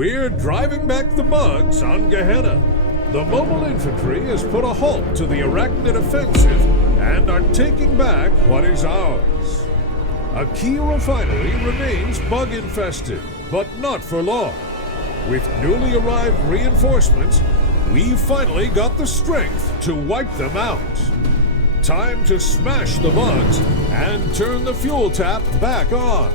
We're driving back the bugs on Gehenna. The mobile infantry has put a halt to the Arachnid offensive and are taking back what is ours. A key refinery remains bug-infested, but not for long. With newly arrived reinforcements, we finally got the strength to wipe them out. Time to smash the bugs and turn the fuel tap back on.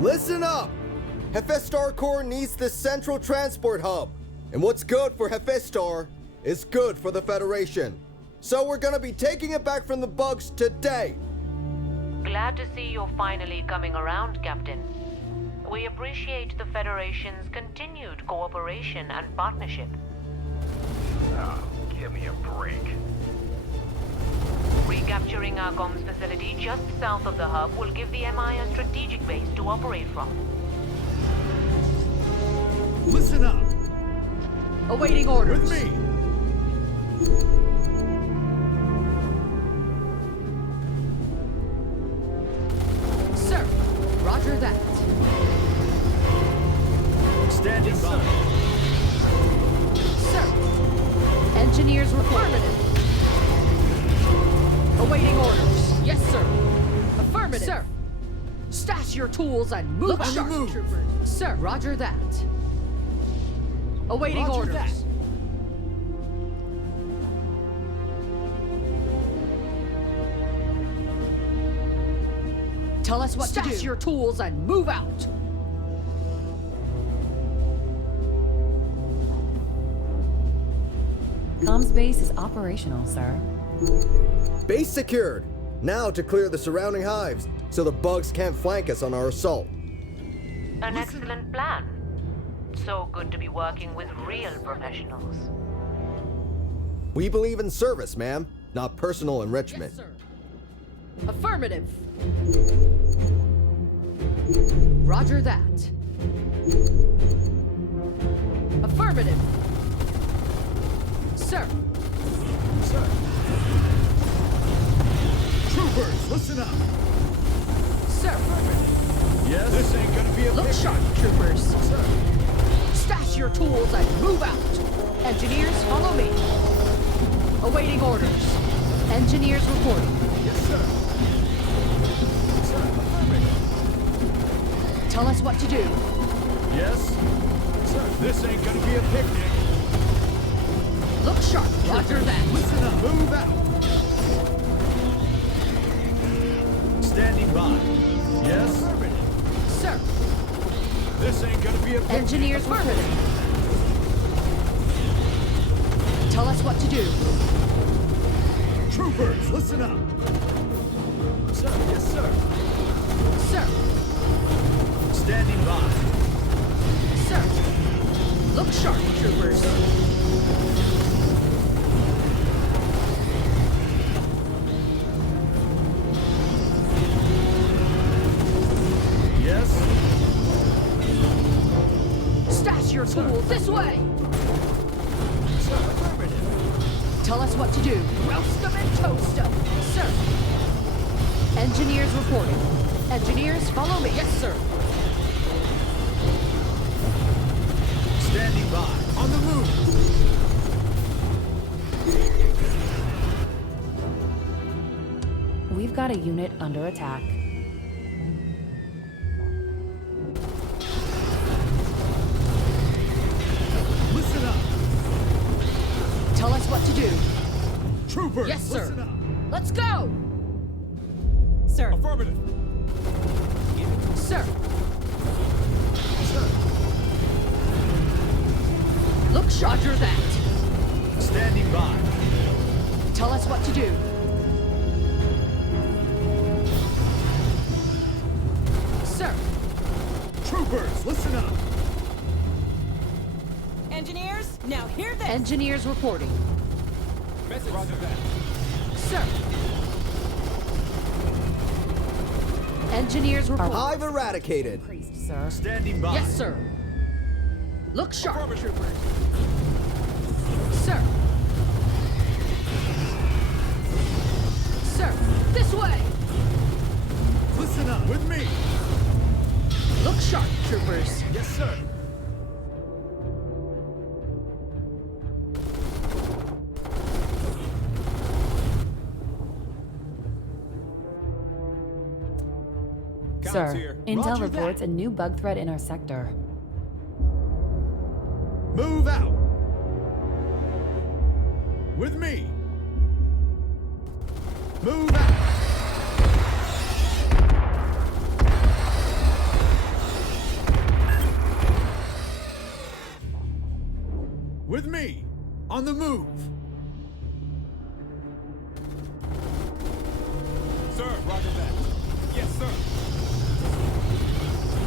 Listen up! Hephaestar Corps needs this central transport hub. And what's good for Hephaestar is good for the Federation. So we're gonna be taking it back from the bugs today. Glad to see you're finally coming around, Captain. We appreciate the Federation's continued cooperation and partnership. Oh, give me a break. Recapturing our comms facility just south of the hub will give the MI a strategic base to operate from. Listen up! Awaiting orders. With me! Sir, roger that. Standing by. Sir. Engineers affirmative. Awaiting orders. Yes, sir. Affirmative. Sir. Stash your tools and move Look out. sharp, Move. troopers. Sir, roger that. Awaiting Roger orders. that. Tell us what to do. Stash your tools and move out. Comms base is operational, sir. Base secured. Now to clear the surrounding hives so the bugs can't flank us on our assault. An excellent plan. So good to be working with real professionals. We believe in service, ma'am, not personal enrichment. Yes, sir. Affirmative. Roger that. Affirmative. Sir. Sir. Troopers, listen up! Sir. Yes? This ain't gonna be a Look picnic. sharp, troopers. Sir. Stash your tools and move out. Engineers, follow me. Awaiting orders. Engineers reporting. Yes, sir. Sir, affirmative. Tell us what to do. Yes? Sir, this ain't gonna be a picnic. Look sharp, roger that. Listen up, move out! Standing by. Yes? Affirmative. Sir. This ain't gonna be a picnic. Engineers affirmative. Tell us what to do. Troopers, listen up! Sir, yes, sir. Sir. Standing by. Sir. Look sharp, troopers. Yes? Stash your tools this way. Sir, affirmative. Tell us what to do. Roast them and toast them. Sir. Engineers reporting. Engineers, follow me. Yes, sir. Standing by. On the move. We've got a unit under attack. Listen up. Tell us what to do. Troopers, Yes, sir. listen up. Let's go. Sir. Affirmative. Sir. Sir. Look sharp. Roger that. Standing by. Tell us what to do. Sir. Troopers, listen up. Engineers, now hear this! Engineers reporting. Message. Roger that. Sir. Engineers reporting. Hive eradicated. Increased, sir. Standing by. Yes, sir. Look sharp, troopers. Sir. Sir, this way. Listen up. With me. Look sharp, troopers. Yes, sir. Sir, here. intel Roger reports that. a new bug threat in our sector. Move out. With me. Move out. With me. On the move. Sir, roger that. Yes, sir.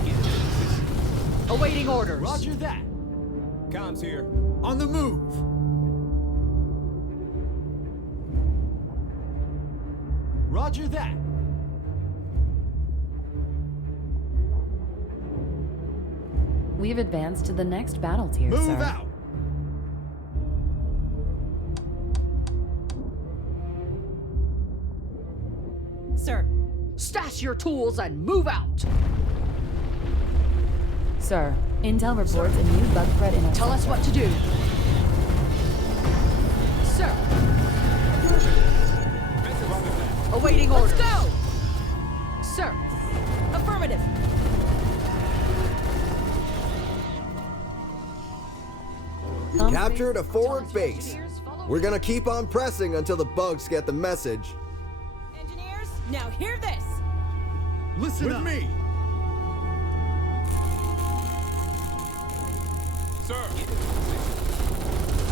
Get into position. Awaiting orders. Roger that. Comms here. On the move. Roger that. We've advanced to the next battle tier, Move sir. out. Sir. Stash your tools and move out. Sir, intel reports a new bug threat in our Tell us sector. what to do. Sir. Awaiting orders. Let's go! Sir. Affirmative. Comms Captured a base- forward base. We're gonna keep on pressing until the bugs get the message. Engineers, now hear this. Listen with up. Me. Sir. Get into position.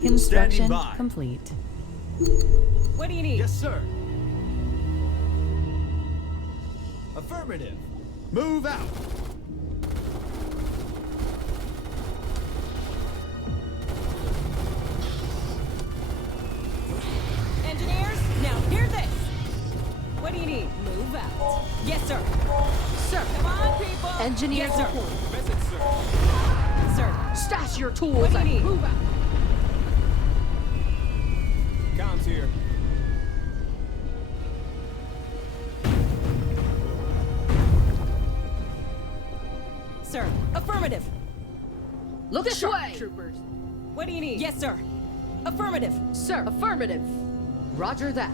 Construction Standing by. complete. What do you need? Yes, sir. Affirmative. Move out. Engineers, now hear this. What do you need? Move out. Yes, sir. Sir. Come on, people. Engineers yes, sir. report. Message, sir. Sir. Stash your What tools do you and need? move out. Comms here. Sir. Affirmative. Look This sharp, way. troopers. What do you need? Yes, sir. Affirmative. Sir. Affirmative. Roger that.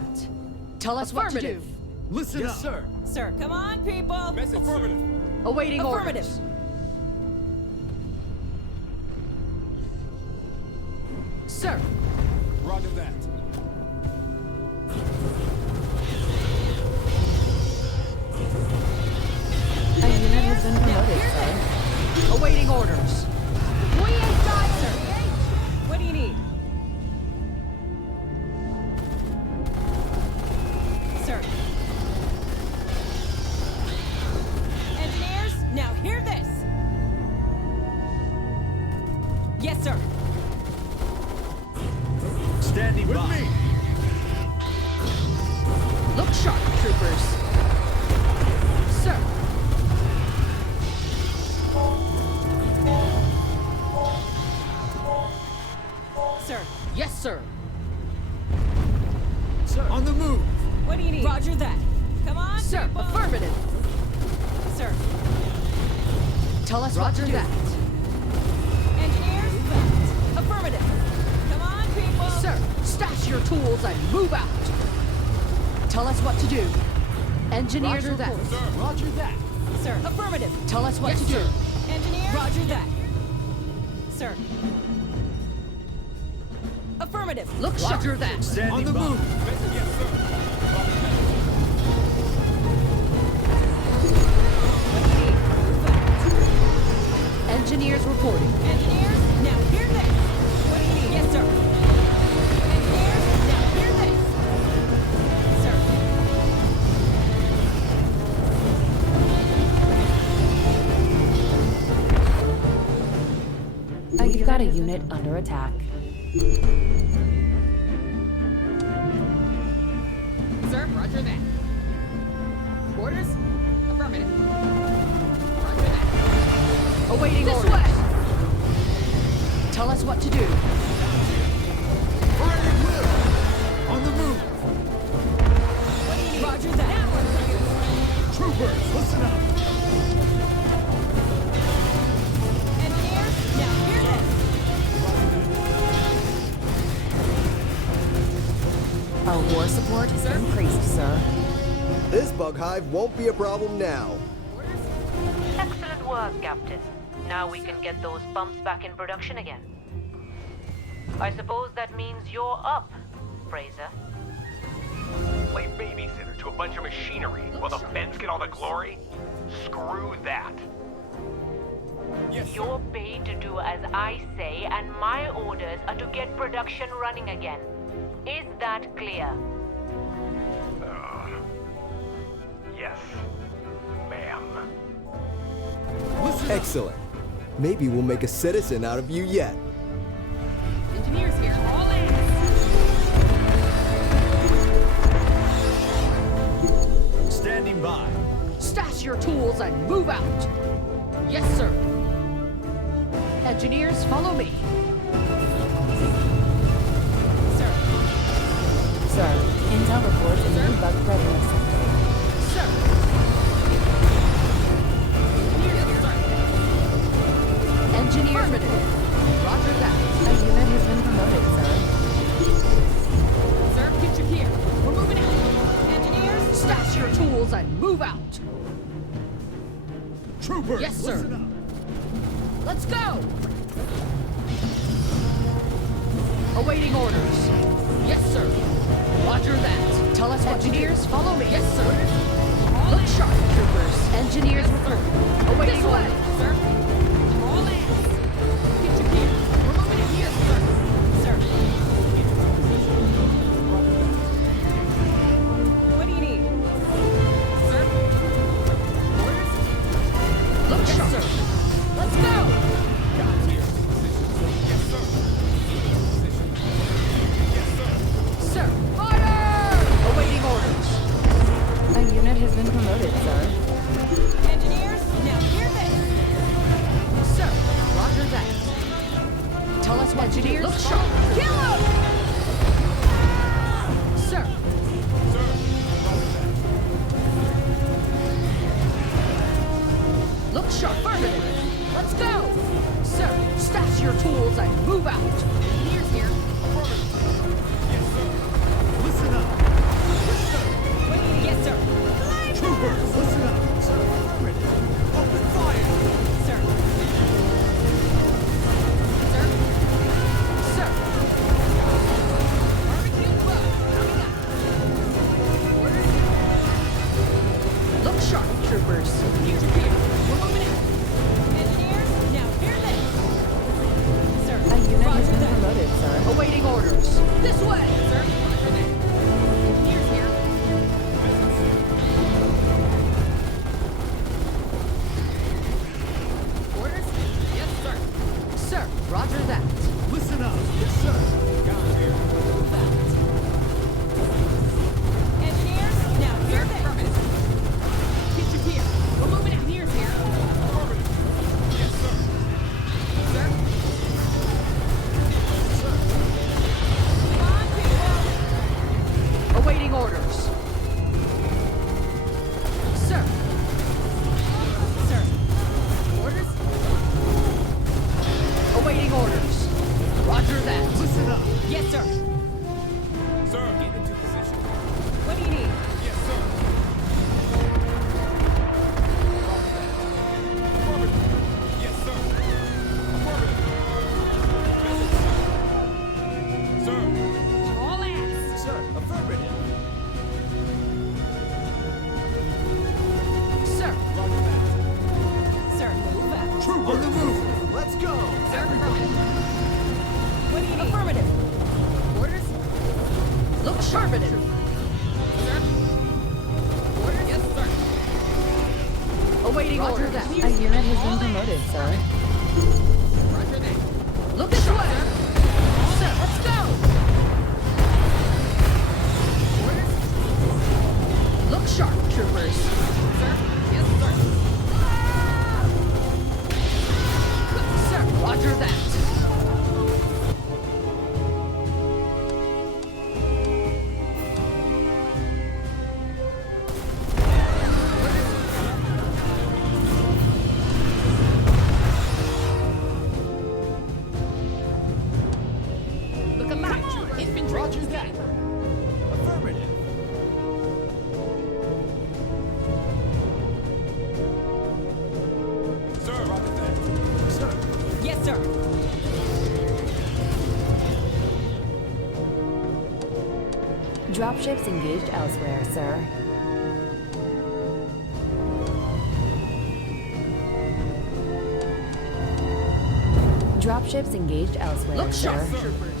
Tell us what to do. Listen yes, up. Sir. Sir. Come on, people. Message, affirmative. Awaiting Affirmative. orders. Sir. Roger that. A unit has been promoted, sir. Awaiting orders. We ain't got, sir. What do you need? Sir. Engineers, now hear this. Yes, sir. Standing with me. Look sharp, troopers. Sir. Sir. Yes, sir. Sir. On the move. What do you need? Roger that. Come on, Sir. people. Affirmative. Sir. Tell us Roger what to do. that. Engineers, affirmative. Come on, people. Sir, stash your tools and move out. Tell us what to do. Engineers Roger report. that. Sir. Roger that. Sir. Affirmative. Tell us what Yes, to do. sir. Engineers. Roger that. Sir. Affirmative. Look sharp. Roger that. Standing on the move. Message, yes, sir. Engineers reporting. Engineers, now hear this. What do you need? Yes, sir. Engineers, now hear this. Sir. You've got a unit under attack. Sir, roger that. Orders? Affirmative. Roger that. Awaiting This orders. way. Tell us what to do. Fire at will! On the move! What do you need? Roger that. Now what? Troopers, listen up! Engineers, now hear this. Our war support has increased, sir. This bug hive won't be a problem now. Excellent work, Captain. Now we can get those pumps back in production again. I suppose that means you're up, Fraser. Play babysitter to a bunch of machinery while the feds get all the glory? Screw that. You're paid to do as I say, and my orders are to get production running again. Is that clear? Yes, ma'am. Excellent. Maybe we'll make a citizen out of you yet. Engineers here. All hands. Standing by. Stash your tools and move out. Yes, sir. Engineers, follow me. Sir. Sir, intel reports a new bug prevalence. Sir. Engineers affirmative. Roger that. A unit has been promoted, sir. Sir, get your gear. We're moving out. Engineers, Stash your tools and move out. Troopers, Yes, sir. listen up! Let's go. Awaiting orders. Yes, sir. Roger that. Tell us what engineers, follow me. Yes, sir. Look sharp, troopers. Engineers report. Awaiting this way, orders. sir. All hands. Get your gear. We're moving in here, sir. Sir. What do you need? Sir? Orders? Look sharp. Sir. Let's go. Sir, fire! Awaiting orders. A unit has been promoted, sir. Engineers, now hear this. Sir, roger that. Tell us what engineers. Look sharp. Kill him! Sir. Look sharp. Affirmative. Let's go. Sir, stash your tools and move out. Engineers here. Listen up! What do you need? Yes, sir. Troopers, listen up! Sir, affirmative. Open fire! Sir. Sir. Sir, Barbecue club. Coming up. Orders? look sharp, troopers. Here's your gear. We're moving out. Engineers, now hear this. Sir. A unit has Roger been that. promoted, sir. Awaiting orders. This way. Sir, roger that. Engineers here. Orders? Yes, sir. Sir, roger that. Listen up! Yes, sir! Move out. Engineers, now hear this. Get your gear. We're moving out. Engineers here. Yes, sir! Sir. Come on, people. Awaiting orders. Sir, Sir. Orders? awaiting orders. Roger that. Listen up! Yes, sir. Sir, get into position. What do you need? Yes, sir! Affirmative. Yes, sir! Affirmative. Sir! All hands. Sir, affirmative. Sir, Roger that. Sir, move out. Troopers! On the move! Let's go! Sir, affirmative. What do you need? affirmative. Orders? Look sharpative. Sir? Orders? Yes, sir. Awaiting Roger orders. that. A unit has been promoted, sir. Roger that. Look this way. Sir, let's go. Orders? Look sharp, troopers. Sir? Yes, sir. Dropships engaged elsewhere, sir. Dropships engaged elsewhere, Look sharp, sir. troopers.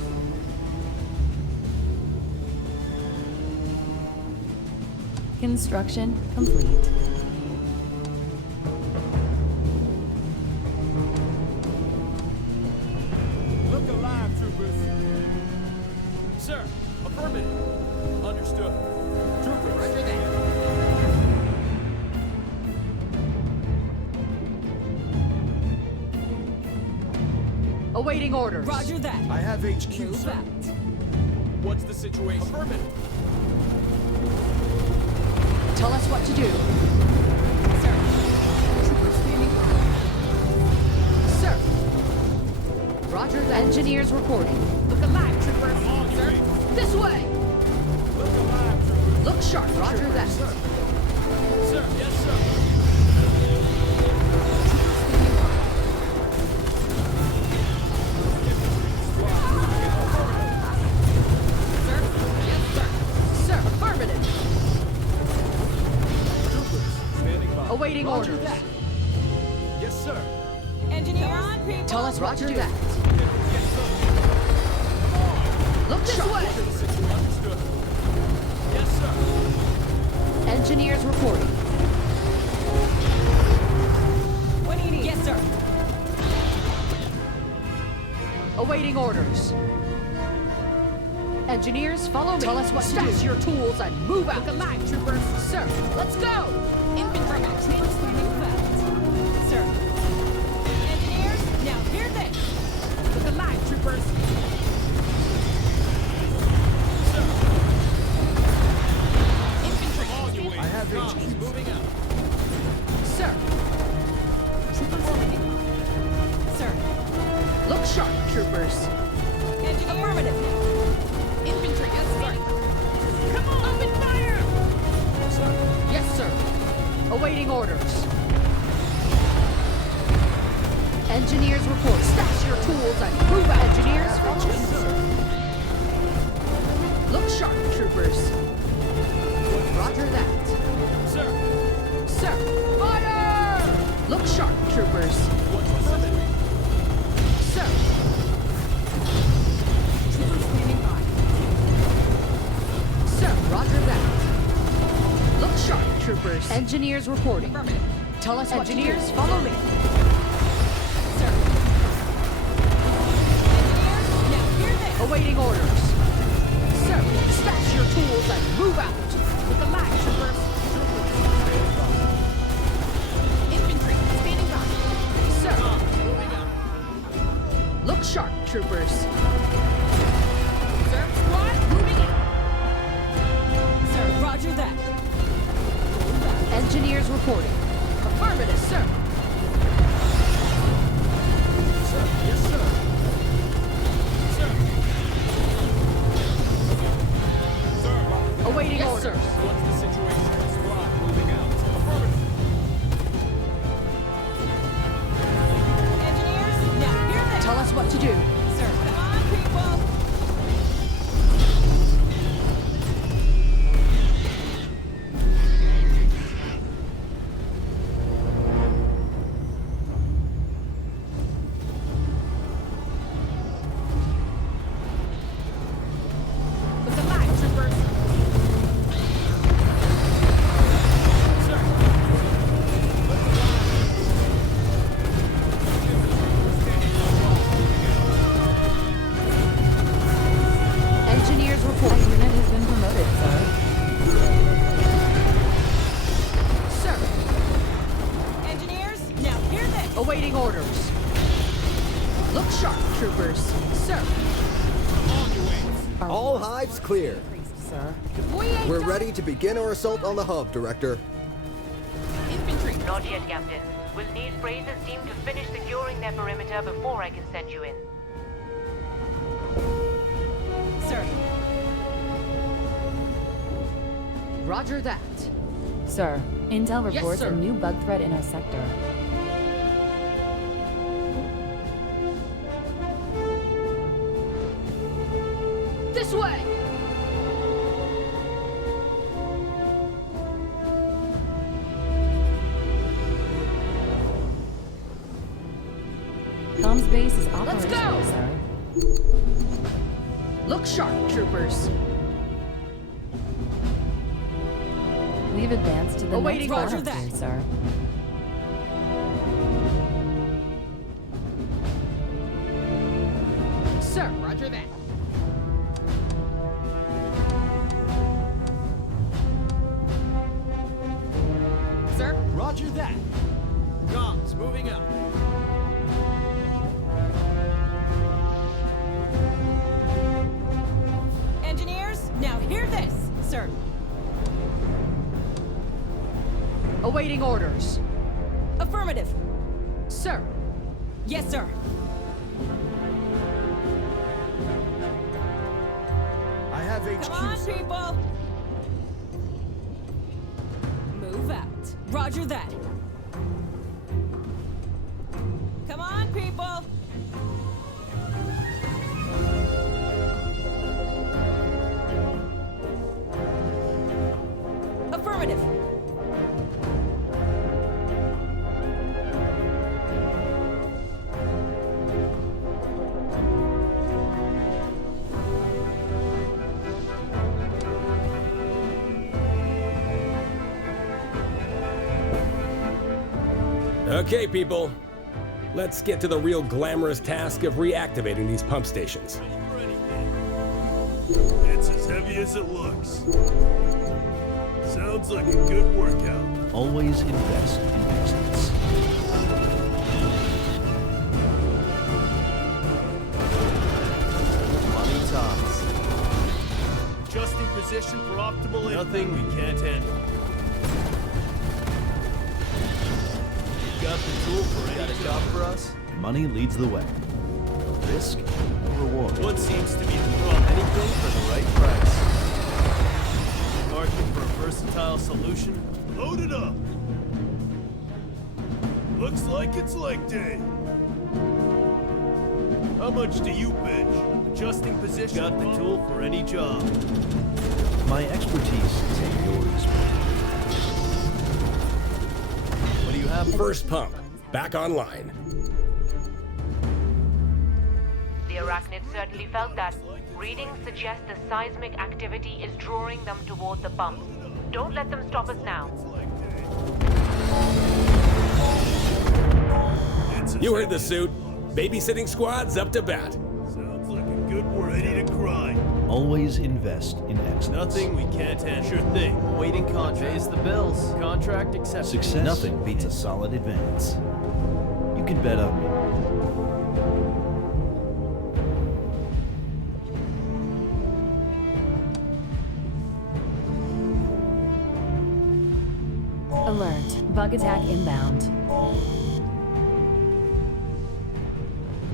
Construction complete. Look alive, troopers. Sir, affirmative. Understood. Troopers. Roger that. Awaiting orders. Roger that. I have HQ, Move sir. out. What's the situation? Affirmative. Tell us what to do. Sir. Troopers standing by. Sir. Roger that. Engineers reporting. Look alive, troopers. Sir. This way. Look alive, troopers. Look sharp. Roger that. Sir. Sir, yes, sir. Sir. Yes, sir. Sir. Affirmative. Troopers, standing by. Awaiting Roger orders. that. Yes, sir. Engineers, people. Tell us what to do. Yes, sir. Look this way. Understood. Yes, sir. Engineers reporting. What do you need? Yes, sir. Awaiting orders. Engineers, follow me. Tell us what to do. Stash your tools and move out. Look alive, troopers. Sir, let's go. Infantry. Troopers standing by. Sir. Engineers, now hear this. Look alive, troopers. Infantry. I have HQ. Moving out. Sir, Troopers standing by. Sir. look sharp, troopers. Engineers. Affirmative. Infantry. Yes, sir. Come on. Open fire. Sir. Yes, sir. Awaiting orders. Engineers report. Stash your tools and move out. Engineers, follow me. Look sharp, troopers. Roger that. Sir. Sir, fire! Look sharp, troopers. What's the situation? Sir, Troopers standing by. sir, roger that. Look sharp, troopers. Engineers reporting. Affirmative. Tell us what engineers, follow me. Sir. Engineers, now hear this. Awaiting orders. Sir, stash your tools and move out. Look alive, troopers. Infantry standing by. Sir, look sharp, troopers. Sir, squad, moving in. Sir, roger that. Move out. Engineers reporting. Affirmative, sir. Sir. Yes, sir. Sir. Sir. Awaiting Yes, orders. sir. What's the situation? Squad moving out. Affirmative. Engineers, now hear this. Tell us what to do. Sir, come on, people. Look alive, troopers. Sir. Engineers A reporting. unit has been promoted, sir. Sir, Engineers, now hear this. awaiting orders. Look sharp, troopers. Sir, Our All forces hives clear. increased, sir. We ain't We're done. ready to begin our assault on the hub, Director. Infantry. Not yet, Captain. We'll need Fraser's team to finish securing their perimeter before I can send you in. Sir. roger that. Sir, intel Yes, reports sir. a new bug threat in our sector. This way! bombs base is Let's operational, go! sir. Look sharp, troopers. We've advanced to the Awaiting next order. battlefield, sir. Sir, roger that. Sir? Roger that. Guns moving up. Engineers, now hear this, sir. Awaiting orders. Affirmative. Sir. Yes, sir. I have HQ. Come on, sir. people. Move out. Roger that. Come on, people. Affirmative. Okay, people. Let's get to the real glamorous task of reactivating these pump stations. It's as heavy as it looks. Sounds like a good workout. Always invest in excellence. Money talks. Adjusting position for optimal Nothing we can't handle. Got the tool for any job for us? Money leads the way. Risk, reward. What seems to be the problem? Anything for the right price. Market for a versatile solution? Load it up! Looks like it's leg day. How much do you bench? Adjusting position. Got the tool for any job. My expertise is at your disposal. What do you have? First pump, back online. The Arachnid certainly felt that. Readings suggest the seismic activity is drawing them toward the pumps. Don't let them stop us now. You heard the suit. Babysitting squad's up to bat. Sounds like a good work. Ready to grind. Always invest in excellence. Nothing we can't handle. Sure thing. Waiting contract. Pays the bills. Contract accepted. Success. Nothing beats a solid advance. You can bet on me. Alert. Bug attack inbound.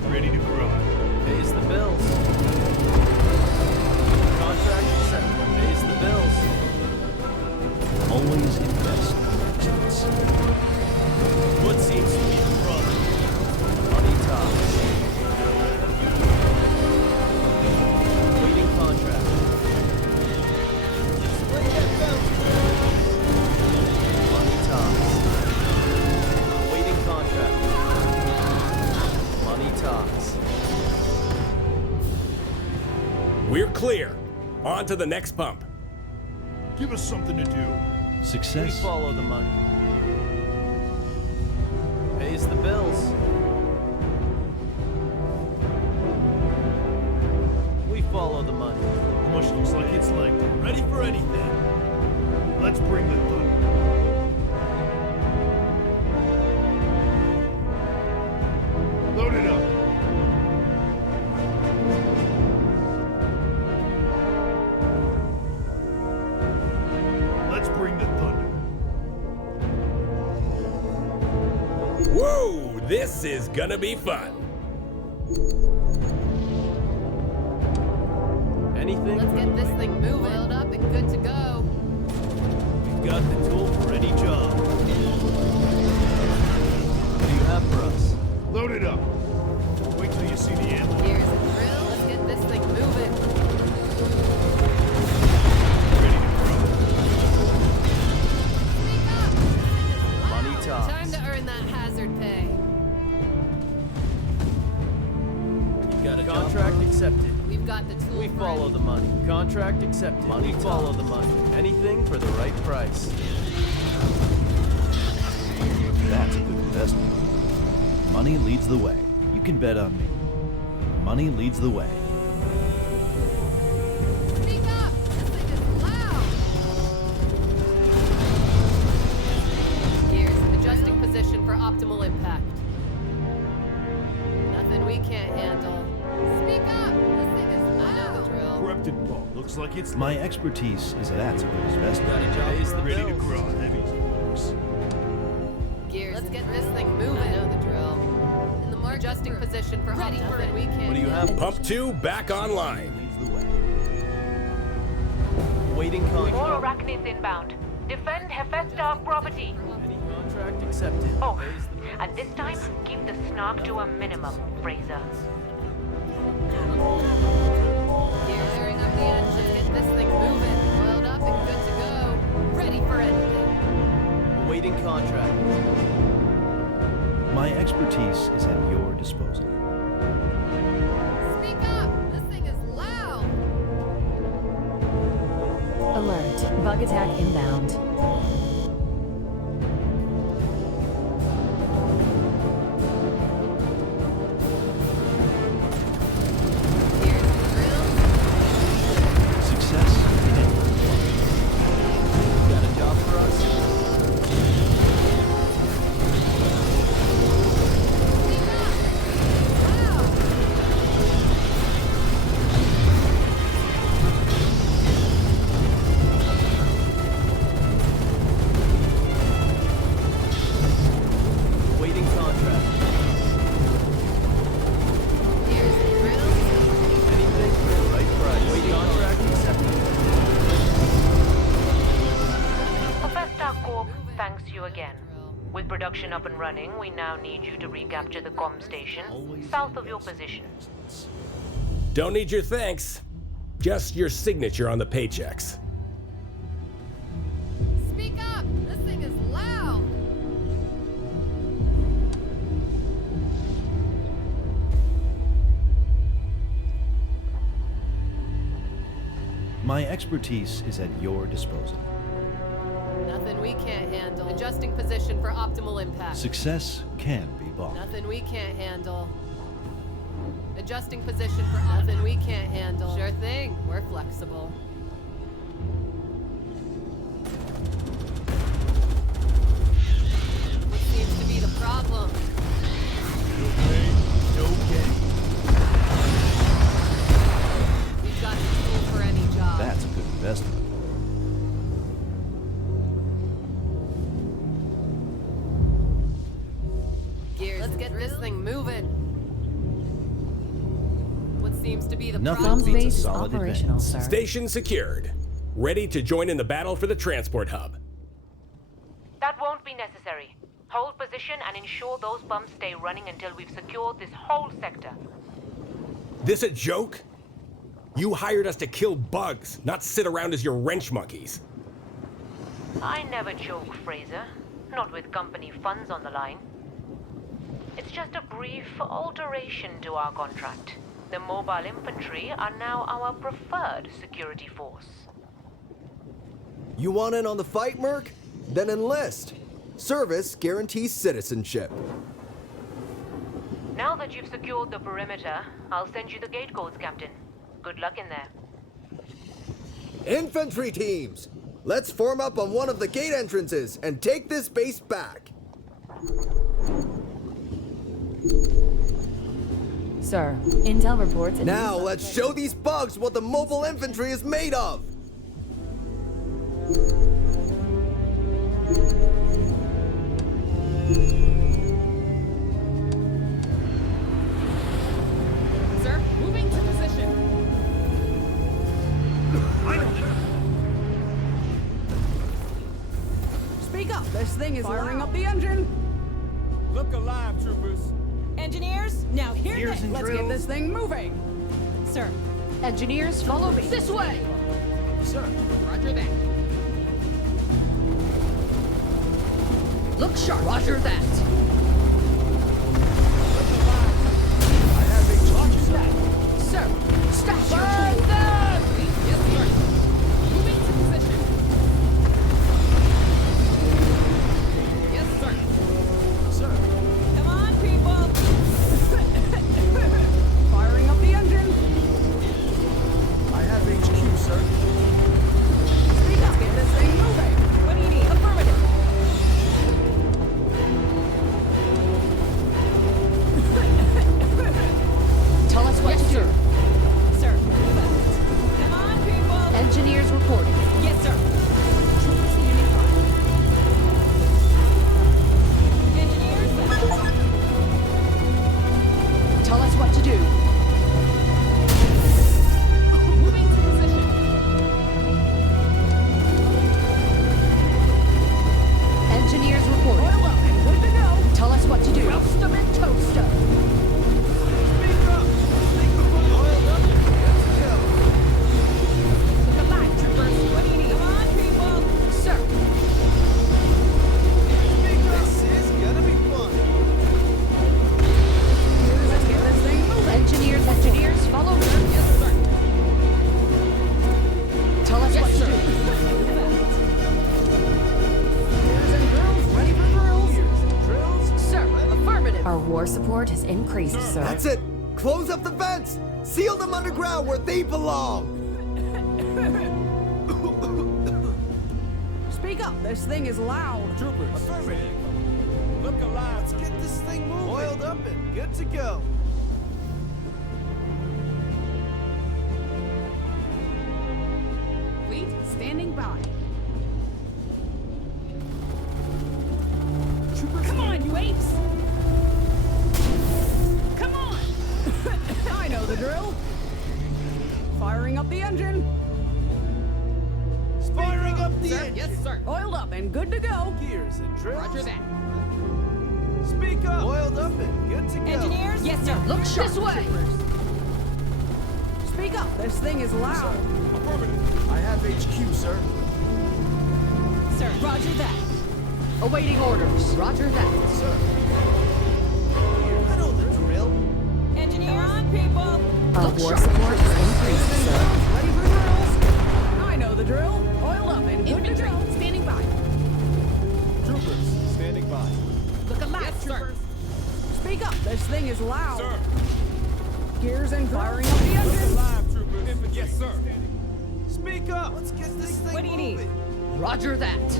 Ready to grind. Pays the bills. Contract accepted. Pays the bills. Always invest in excellence. What seems to be the problem? Money talks. Waiting contract. Money talks. Waiting contract. Money talks. We're clear. On to the next pump. Give us something to do. We Success. follow the money. Pays the bills. We follow the money. Almost looks like it's like ready for anything. Let's bring the thunder. Load it up. Let's bring the thunder. Whoa, this is gonna be fun. Anything? Let's get this thing moving. Load up and good to go. We've got the tool for any job. What do you have for us? Load it up. Wait till you see the end. Here's a drill. Let's get this thing moving. Ready to grind. Money talks. Time to earn that hazard pay. follow the money. Contract accepted. Money follow the money. Anything for the right price. That's a good investment. Money leads the way. You can bet on me. Money leads the way. Speak up! This thing is loud! Gears, adjusting position for optimal impact. Nothing we can't handle. Speak up! This thing is loud! I know the drill. Corrupted ball. Looks like it's My expertise is that's a good investment. Got a job Pays for the ready to bills. grow heavy folks. Gears, let's get this thing moving. I know the drill. In the mark, adjusting position for ready for it. We can't. What do you have? Pump 2 back online. Leads the way. Waiting More contract. Arachnids inbound. Defend Hephaestus property. Any contract accepted. Oh, Pays the bills. and this time, keep the snark to a minimum, Fraser. Gears, airing up the engine. Let's get this thing moving. Oiled up and good to go. Ready for anything. Waiting contract. My expertise is at your disposal. Speak up! This thing is loud! Alert. Bug attack inbound. Gears, drill. Success can Got a job for us? Speak up! Loud! Waiting contract. Gears, drill. Anything for the right price. Waiting contract accepted. Hephaestus Corp thanks you again. With production up and running, we now need you to recapture the comm station south of your position. Don't need your thanks. Just your signature on the paychecks. Speak up! This thing is loud! My expertise is at your disposal. Nothing we can't handle. Adjusting position for optimal impact. Success can be bought. Nothing we can't handle. Adjusting position for nothing we can't handle. Sure thing. We're flexible. What seems to be the problem? No pain, no gain. We've got the tool for any job. That's a good investment. Gears. Let's get this thing moving. What seems to be the Nothing Bomb problem? beats a space is solid operational, advance. sir. Station secured. Ready to join in the battle for the transport hub. That won't be necessary. Hold position and ensure those bumps stay running until we've secured this whole sector. This a joke? You hired us to kill bugs, not sit around as your wrench monkeys. I never joke, Fraser. Not with company funds on the line. It's just a brief alteration to our contract. The mobile infantry are now our preferred security force. You want in on the fight, Merc? Then enlist. Service guarantees citizenship. Now that you've secured the perimeter, I'll send you the gate codes, Captain. Good luck in there. Infantry teams! Let's form up on one of the gate entrances and take this base back. Sir, intel reports. Now let's show these bugs what the mobile infantry is made of. Sir, moving to position. Speak up. This thing is firing up the engine. Look alive, troopers. Engineers, now here Gears and Let's get drills. this thing moving. Sir. Engineers, follow me. This way. Sir. Roger that. Look sharp. Roger that. I have a charge that. Sir. Stash your tools! Yes, sir. Moving to position. Yes, sir. Sir. Come on, people. Firing up the engine. I have HQ, sir. Speak up. Get this thing moving. What do you need? Affirmative. Tell us what to do. Sir. Come on, people. Engineers reporting. Yes, sir. Troops standing by. Engineers left. Tell us what to do. Moving to position. Engineers reporting. Oil up and good to go. Tell us what to do. Roast 'em and toast 'em. Look alive, troopers. What do you need? Come on, people. Sir. This is gonna be fun. Let's get this thing moving. Engineers, follow me. Yes, sir. Tell us what to do. Gears and drills ready for drills. Drills? Sir, affirmative. Our war support has increased, sir. That's it! Close up the vents! Seal them underground where they belong! Speak up. This thing is loud. Troopers. Affirmative. Look alive. Let's get this thing moving. Oiled up and good to go. Fleet standing by. Come on, you apes! Come on! I know the drill. Firing up the engine. Firing up the Sir, engine. yes, sir. Oiled up and good to go. Gears and drills. Roger that. Speak up. Oiled up and good to go. Engineers? Yes, sir. Look sharp, This way. troopers. Speak up. This thing is loud. I have HQ, sir. Sir, roger that. Awaiting orders. Roger that. Sir. I know the drill. Engineers? Come on, people. Our war support has increased, sir. Ready for drills? I know the drill. Oil up and good to go. Standing by. Troopers, standing by. Look alive, troopers. Speak up. This thing is loud. Sir. Gears and firing up the engine. Live, troopers. Yes, sir. Speak up. Let's get this thing What do you need? moving. Roger that.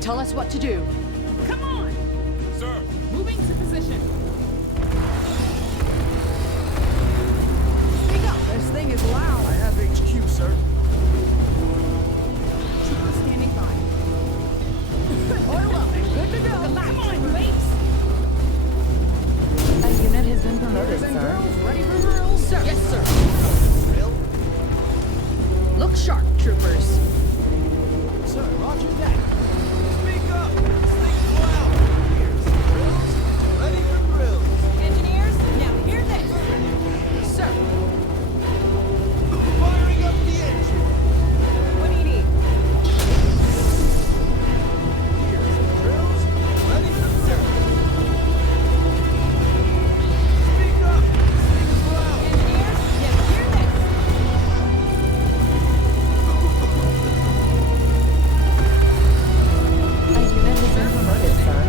Tell us what to do. Come on. Sir. Moving to position. Speak up. This thing is loud. I have HQ, sir. Troopers standing by. Oil up and good to go. Come on, you apes. A unit has been promoted, Gears and sir. drills ready for drills. Sir. Yes, sir. Drill. Look sharp, troopers. Sir, roger that. Speak up. This thing's loud. Gears and drills. Ready for drills. Engineers, now hear this. Sir. Firing up the engine. What do you need? Gears and drills. Ready for drills. Speak up. This thing's loud. Engineers, now hear this. A unit has been promoted, sir.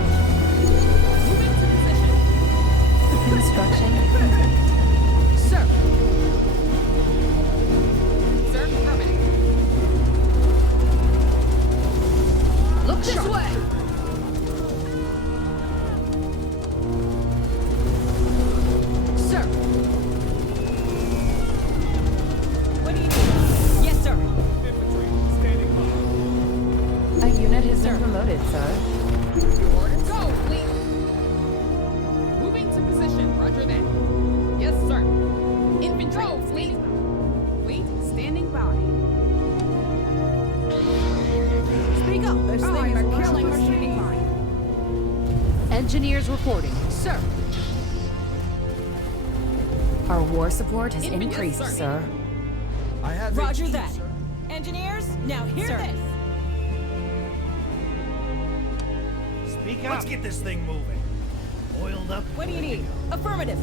Moving to position. Construction complete. Sir. Sir, affirmative. Look this way. Sir. What do you need? Yes, sir. Infantry. Standing by. A unit has been promoted, sir. Orders. Go, fleet. Moving to position. Roger that. Yes, sir. Infantry. Go, fleet. Fleet standing by. Speak up. This thing is a killing machine. Engineers reporting. Sir. Our war support has Yes, increased, sir. sir. I have Roger HQ, that. sir. Engineers, now hear this. Speak up. Let's get this thing moving. Oiled up. What do you need? Affirmative.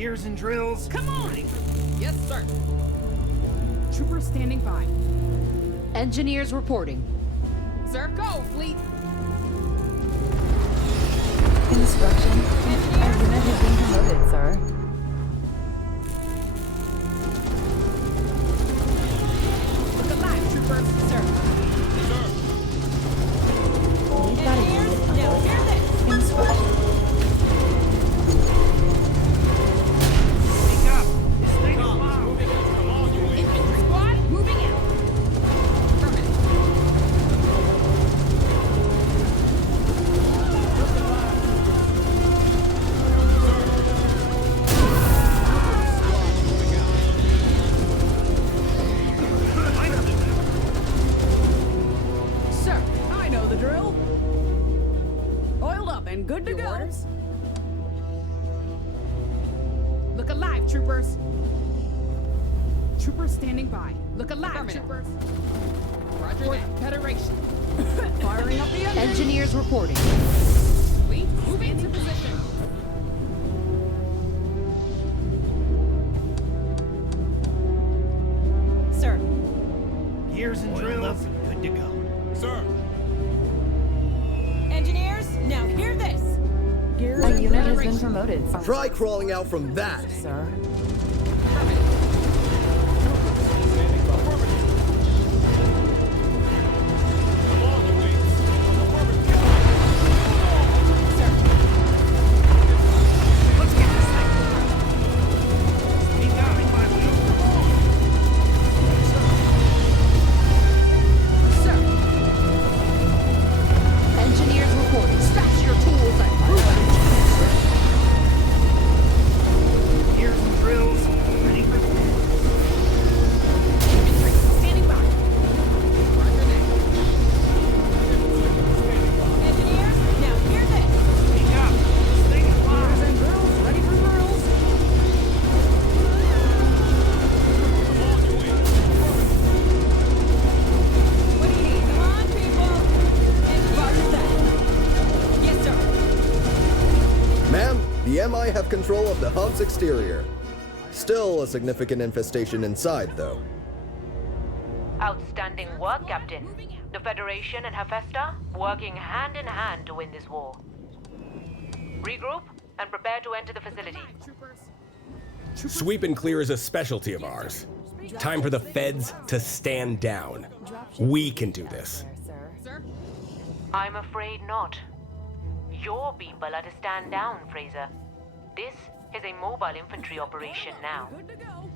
Gears and drills. Come on! Yes, sir. Troopers standing by. Engineers reporting. Sir, go, fleet! Instruction. Our unit has been promoted, sir. Look alive, troopers! Sir. We've got a unit under attack. Instruction. Speak up. This thing is loud. Infantry squad, moving out. Affirmative. Sir, I know the drill. Oiled up and good to Your go. orders? Look alive, troopers! Troopers standing by. Look alive, troopers! Roger that. Federation. Firing up the engine. Engineers reporting. Fleet, moving to position. Sir. Gears and drills. Good to go. Sir! Engineers, now hear this. Gears A unit has been promoted, sir. Try crawling out from that. Sir. Sir. Engineers reporting. Stash your tools and move out. Gears and drills. Ready for Infantry, standing by. Roger that. Engineers, now hear this. speak up. This thing is loud. Gears and drills, ready for drills. What do you need? Come on, people. And roger that. Yes, sir. Ma'am, the MI have control of the hub's exterior. Still a significant infestation inside, though. Outstanding work, Captain. The Federation and Hephaestus working hand in hand to win this war. Regroup and prepare to enter the facility. Troopers. Sweep and clear is a specialty of ours. Time for the feds to stand down. We can do this. Sir. Sir, I'm afraid not. Your people are to stand down, Fraser. This is a mobile infantry operation now. good to go.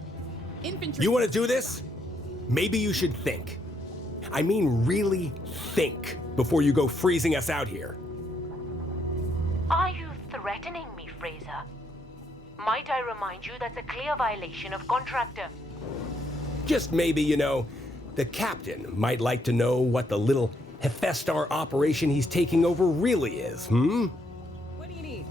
Infantry. You want to do this? Maybe you should think. I mean, really think before you go freezing us out here. Are you threatening me, Fraser? Might I remind you that's a clear violation of contractor? Just maybe, you know, the captain might like to know what the little Hephaestus operation he's taking over really is, What do you need?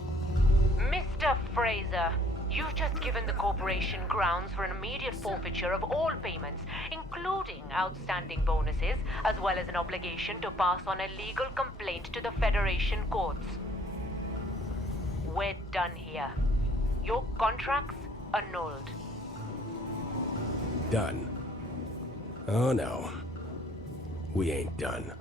Mr. Fraser, you've just given the corporation grounds for an immediate forfeiture of all payments, including outstanding bonuses, as well as an obligation to pass on a legal complaint to the Federation courts. We're done here. Your contract's annulled. Done. Oh no. We ain't done.